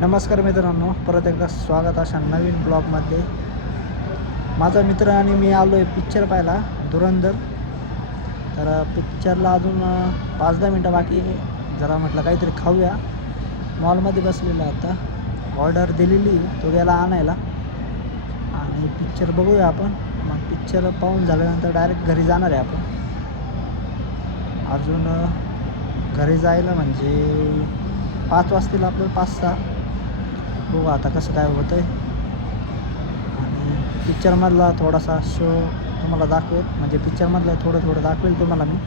नमस्कार मित्रांनो, परत एकदा स्वागत अशा नवीन ब्लॉगमध्ये. माझा मित्र आणि मी आलो आहे पिक्चर पाहायला, धुरंधर. तर पिक्चरला अजून 5-10 मिनटं बाकी आहे. जरा म्हटलं काहीतरी खाऊया. मॉलमध्ये बसलेलो आता, ऑर्डर दिलेली, तो गेला आणायला आणि पिक्चर बघूया आपण. मग पिक्चर पाहून झाल्यानंतर डायरेक्ट घरी जाणार आहे आपण. अजून घरी जायला म्हणजे 5 वाजतील आपलं, 5-6. बघू आता कसं काय होतं आहे. आणि पिक्चरमधला थोडासा शो तुम्हाला दाखवेल, म्हणजे पिक्चरमधलं थोडं दाखवेल तुम्हाला मी.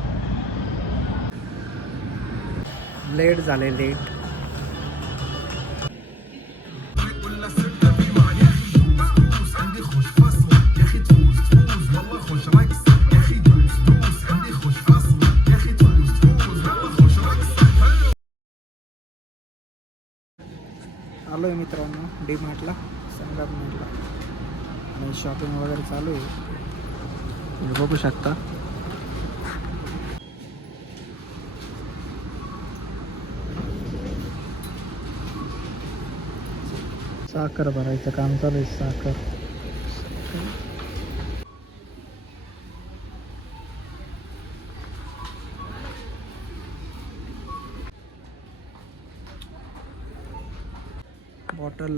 लेट झाले, लेट. आलो आहे मित्रांनो डी मार्टला, संगमनेरला, आणि शॉपिंग वगैरे चालू आहे. हे बघू शकता. साखर भरायचं काम चालू आहे. साखर बॉटल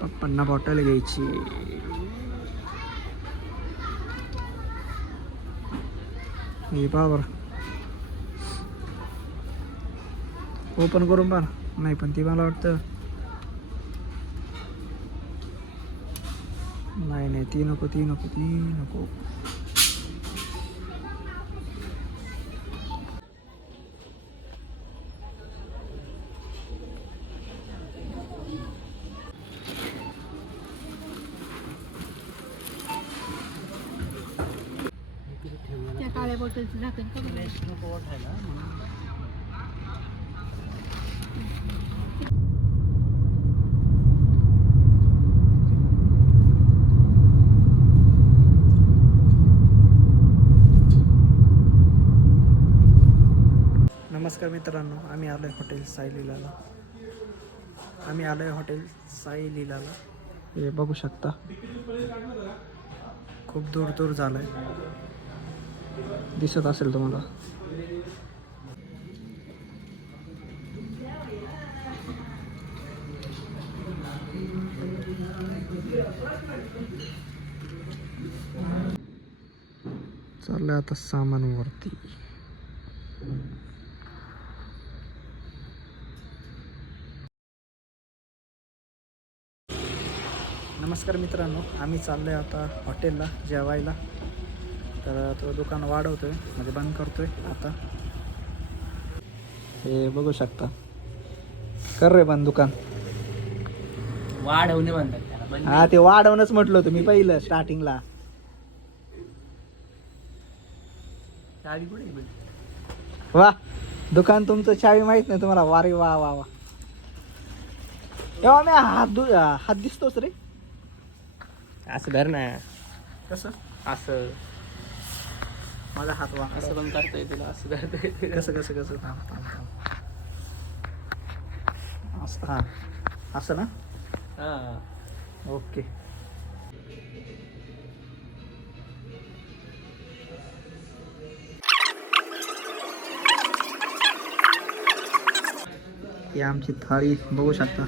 पप्पांना बॉटल घ्यायची. हे पावर ओपन करून पहा. नाही पण ती मला वाटतं नाही ती नको. त्या काळ्या बॉटलचं झाकण का बरं? नमस्कार मित्रांनो, आम्ही आलो आहे हॉटेल साई लीलाला. हे बघू शकता, खूप दूर झालं आहे, दिसत असेल तुम्हाला. चाललंय आता सामान वरती. नमस्कार मित्रांनो, आम्ही चाललो आहे आता हॉटेलला जेवायला. तर तो दुकान वाढवतोय, म्हणजे बंद करतोय आता. हे बघू शकता. कर रे बंद दुकान. वाढवणे म्हणतात त्याला. हा, ते वाढवणंच म्हटलं होतं मी पहिलं स्टार्टिंगला. चावी कुठे आहे? वा, दुकान तुमचं, चावी माहित नाही तुम्हाला? वारे वा वा वा. तेव्हा मी हात दिसतोच रे. असं धर ना. कसं? असं माझा हात वा. असं पण करता येते तुला. असं धरता येते. कसं थांब. असं, हां असं ना. हा, ओके. ही आमची थाळी बघू शकता.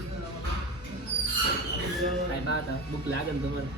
काय ना आता भूक लागेल तुम्हाला.